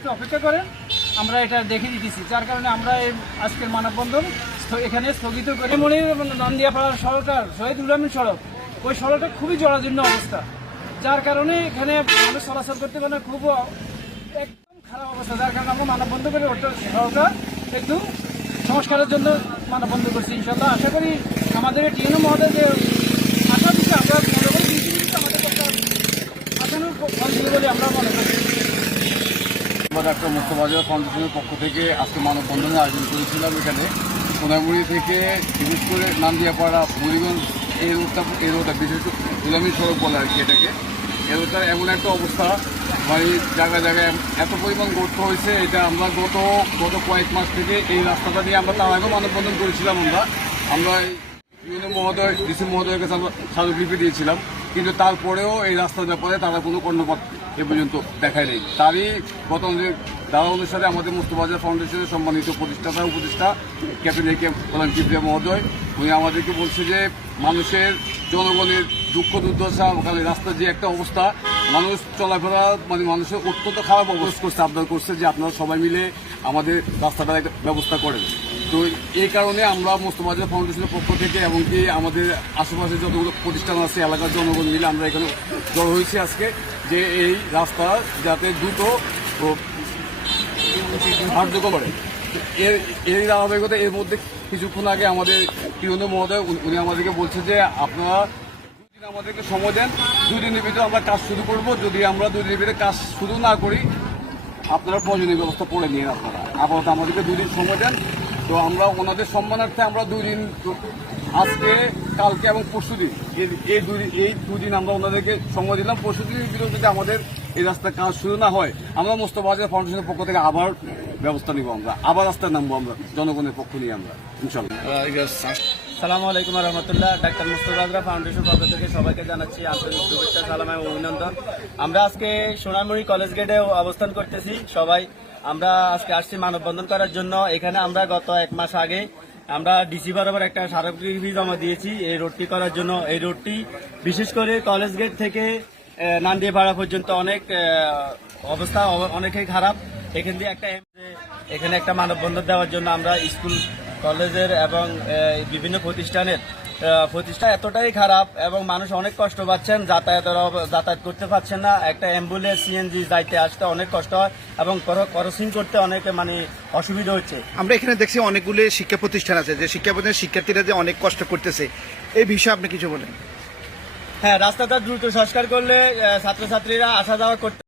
একটু অপেক্ষা করেন, আমরা এটা দেখে দিতেছি যার কারণে আমরা এই আজকের মানববন্ধন এখানে স্থগিত করি। মনির নন্দিয়াপাড়ার সরকার শহীদ উলামিন সড়ক, ওই সড়কটা খুবই জরাজীর্ণ অবস্থা। যার কারণে এখানে মানুষ চলাচল করতে পারে খুব একদম খারাপ অবস্থা। যার কারণে আমরা মানববন্ধ করে ওটা সড়কটা একটু সংস্কারের জন্য মানববন্ধ করছি ইনশাল্লাহ আশা করি আমাদের টিএনও মহোদয় যে আশা দিচ্ছে আমরা মনে করি বিজেপি আমাদের কথা আসানোর ফল দিবে বলে আমরা মনে করি আমরা ডাক্তার মুক্তবাজার ফাউন্ডেশনের পক্ষ থেকে আজকে মানববন্ধনের আয়োজন করেছিলাম এখানে। সোনামুড়ি থেকে বিশেষ করে নান্দিয়াপাড়া, বুড়িগঞ্জ, এই রোডটা এই রোডটা, বিশেষ ইলামি সড়ক বলে আর কি এটাকে এই রোডটার এমন একটা অবস্থা মানে জায়গায় জায়গায় এত পরিমাণ গর্ত হয়েছে, এটা আমরা গত গত কয়েক মাস থেকে এই রাস্তাটা নিয়ে আমরা তার আগেও মানববন্ধন করেছিলাম আমরা। আমরা বিভিন্ন মহোদয় ডিসি মহোদয়ের কাছে আমরা স্মারকলিপি দিয়েছিলাম। কিন্তু তারপরেও এই রাস্তার ব্যাপারে তারা কোনো কর্ণপাত এ পর্যন্ত দেখায় নেই। তারই গত দ্বারা অনুসারে আমাদের মুস্তবাজার ফাউন্ডেশনের সম্মানিত প্রতিষ্ঠাতা, উপদেষ্টা, ক্যাপ্টেন এ কে প্রধান কিপ্রিয়া মহোদয়, উনি আমাদেরকে বলছে যে মানুষের জনগণের দুঃখ দুর্দশা, ওখানে রাস্তার যে একটা অবস্থা, মানুষ চলাফেরা মানে মানুষের অত্যন্ত খারাপ অবস্থা করছে আবদার করছে যে আপনারা সবাই মিলে আমাদের রাস্তাটার একটা ব্যবস্থা করেন। তো এই কারণে আমরা মোস্তবাজার ফাউন্ডেশনের পক্ষ থেকে এমনকি আমাদের আশেপাশে যতগুলো প্রতিষ্ঠান আছে, এলাকার জনগণ মিলে আমরা এখানে জড়ো হয়েছি আজকে যে এই রাস্তা যাতে দ্রুত কার্যকর করে। এর এই ধারাবাহিকতা এর মধ্যে কিছুক্ষণ আগে আমাদের প্রিয়ন মহোদয়, উনি- উনি আমাদেরকে বলছে যে আপনারা দুদিন আমাদেরকে সময় দেন দুই দিনের ভিতরে আমরা কাজ শুরু করব। যদি আমরা দুই দিনের ভিতরে কাজ শুরু না করি, আপনারা প্রয়োজনীয় ব্যবস্থা করে নিন আপনারা। আপাতত আমাদেরকে দুদিন সময় দেন। তো আমরা ওনাদের সম্মানার্থে আমরা দুই দিন আজকে, কালকে এবং পরশু দিন, এই দুই, এই দুদিন আমরা ওনাদেরকে সময় দিলাম। পরশু দিনের যদি আমাদের এই রাস্তার কাজ শুরু না হয়, আমরা মোস্তবাজার ফাউন্ডেশনের পক্ষ থেকে আবার ব্যবস্থা নিব আমরা। আবার রাস্তায় নামবো আমরা, জনগণের পক্ষ নিয়ে আমরা ইনশাল্লাহ সালামু আলাইকুম রহমতুল্লাহ। ডাক্তার মুস্তফাজরা ফাউন্ডেশন পক্ষ থেকে সবাইকে জানাচ্ছি আন্তরিক শুভেচ্ছা, সালাম এবং অভিনন্দন। আমরা আজকে সোনামুড়ি কলেজ গেটে অবস্থান করতেছি সবাই। আমরা আজকে আসছি মানববন্ধন করার জন্য। এখানে আমরা গত এক মাস আগে আমরা ডিসি বরাবর একটা স্মারকলিপি জমা দিয়েছি এই রোডটি করার জন্য। এই রোডটি বিশেষ করে কলেজ গেট থেকে নান্দিয়াপাড়া পর্যন্ত অনেক অবস্থা অনেকই খারাপ। এখান দিয়ে একটা এখানে একটা মানববন্ধন দেওয়ার জন্য আমরা স্কুল কলেজের এবং বিভিন্ন প্রতিষ্ঠানের প্রতিষ্ঠা এতটাই খারাপ এবং মানুষ অনেক কষ্ট পাচ্ছেন যাতায়াতের যাতায়াত করতে পারছেন না। একটা অ্যাম্বুলেন্স সিএনজি যাইতে আসতে অনেক কষ্ট হয় এবং ক্রসিং করতে অনেক মানে অসুবিধা হচ্ছে। আমরা এখানে দেখছি অনেকগুলো শিক্ষা প্রতিষ্ঠান আছে যে শিক্ষা প্রতিষ্ঠানের শিক্ষার্থীরা যে অনেক কষ্ট করতেছে। এই বিষয়ে আপনি কিছু বলেন। হ্যাঁ রাস্তাটা দ্রুত সংস্কার করলে ছাত্রছাত্রীরা আসা যাওয়া করতে